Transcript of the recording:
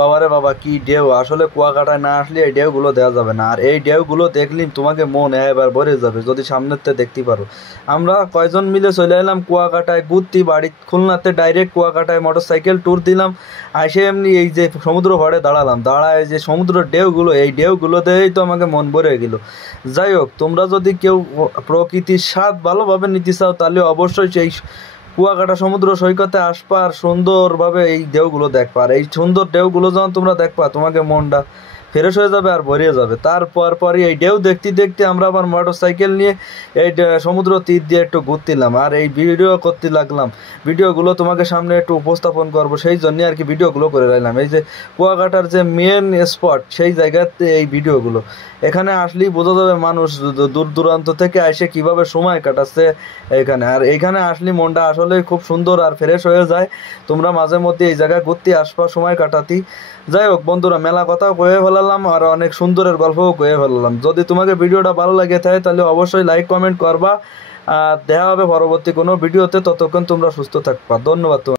বাবারে বাবা, কি ঢেউ! আসলে কুয়াকাটায় না আসলে এই ঢেউগুলো দেওয়া যাবে না। আর এই ঢেউগুলো দেখলেই তোমাকে মন এবার ভরে যাবে যদি সামনেতে দেখতে পারো। আমরা কয়জন মিলে চলে এলাম কুয়াকাটায় ঘুরতে, বাড়ি খুলনাতে ডাইরেক্ট কুয়াকাটায় মোটরসাইকেল ট্যুর দিলাম। এসে এমনি এই যে সমুদ্র পাড়ে দাঁড়ালাম, দাঁড়ায় যে সমুদ্রের ঢেউগুলো, এই ঢেউগুলো দিয়েই তো আমাকে মন ভরে গেল। যাই হোক, তোমরা যদি কেউ প্রকৃতির স্বাদ ভালোভাবে নিতে চাও তাহলে অবশ্যই সেই কুয়াকাটা সমুদ্র সৈকতে আসবা আর সুন্দরভাবে এই ঢেউগুলো দেখবা। আর এই সুন্দর ঢেউগুলো যখন তোমরা দেখবা তোমাকে মনটা ফ্রেশ হয়ে যাবে আর ভরিয়ে যাবে। তারপর পরই এই ঢেউ দেখতে দেখতে আমরা আবার মোটর সাইকেল নিয়ে এই সমুদ্র তীর দিয়ে একটু ঘুরতিলাম আর এই ভিডিও করতে লাগলাম। ভিডিওগুলো তোমাকে সামনে একটু উপস্থাপন করব, সেই জন্য আর কি ভিডিওগুলো করে রাখলাম। এই যে কুয়াকাটার যে মেন স্পট, সেই জায়গাতে এই ভিডিওগুলো। এখানে আসলেই বোঝা যাবে মানুষ দূর দূরান্ত থেকে এসে কিভাবে সময় কাটাচ্ছে এখানে। আর এইখানে আসলে মনটা আসলে খুব সুন্দর আর ফ্রেশ হয়ে যায়। তোমরা মাঝে মধ্যে এই জায়গায় ঘুরতে আসবা সময় কাটাতে। যাই হোক বন্ধুরা, মেলা কথাও কয়ে ফেলালাম আর অনেক সুন্দরের গল্পও কয়ে ফেলালাম। যদি তোমাকে ভিডিওটা ভালো লাগে থাকে তাহলে অবশ্যই লাইক কমেন্ট করবা। আর দেখা হবে পরবর্তী কোনো ভিডিওতে। ততক্ষণ তোমরা সুস্থ থাকবা। ধন্যবাদ।